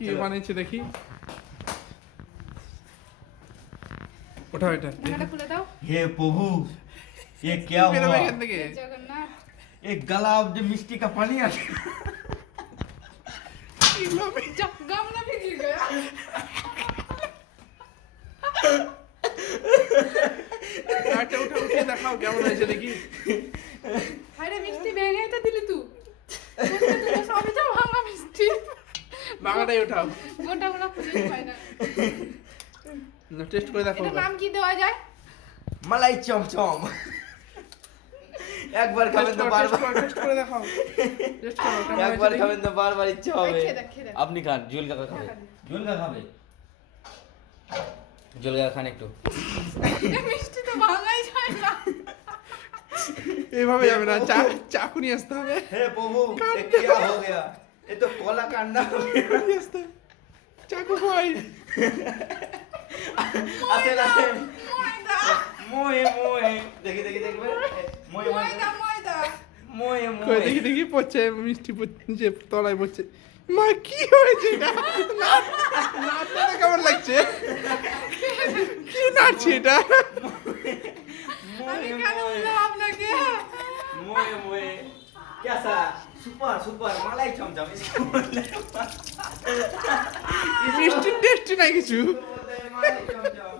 কি বানিয়েছে দেখি। ওঠাও এটা। ঢাকাটা খুলে দাও। हे प्रभु ये क्या বেরোবে हुआ এখান থেকে। জগন্নাথ। एक गलाव जो मिट्टी का पानी आ गया গামলা ভিজে গয়া। একটা উঠে দেখাও কেমন হয়েছে দেখি। আরে মিষ্টি ভেঙে তো দিলি তুই। সবে তো ভাঙা মিষ্টি। বাংলাটাই উঠাও। গোটা গোটা খুঁজে পাই না। টেস্ট করে দেখো। এটার নাম কি দেওয়া যায়? मलाई चमचम एक बार खाবেন তো বারবার টেস্ট করে দেখাও। টেস্ট করো কেমন एक बार হয়েছে খাবেন তো বারবার ইচ্ছা হবে খেয়ে দেখ, খেয়ে দেখ। আপনি খান জুয়েল কাকা খাবে জুয়েল কাকা খাবে জুয়েল কাকা খান একটু এই মিষ্টি তো ভাঙাই যায় না। এইভাবে যাবে না, চাকু নিয়ে আসতে হবে। हे प्रभु ये क्या हो गया ये तो कोला कांडा हो गया নিয়ে আসতে হবে। চাকু কই? आते आते ময়দা। मोए मोए देखी देखी देखी मोए ময়দা ময়দা। मोए কই मोए দেখি দেখি পড়ছে, মিষ্টি নিচে তলায় পড়ছে। মা কি হয়েছে এটা? নাচটা কেমন লাগছে? কি নাচছে এটা? আমি কেন বললাম আপনাকে? मोए मोए कैसा सुपर सुपर मलाई चमचम इसको बोलते हैं এই মিষ্টির টেস্ট নাই কিছু। मलाई चमचम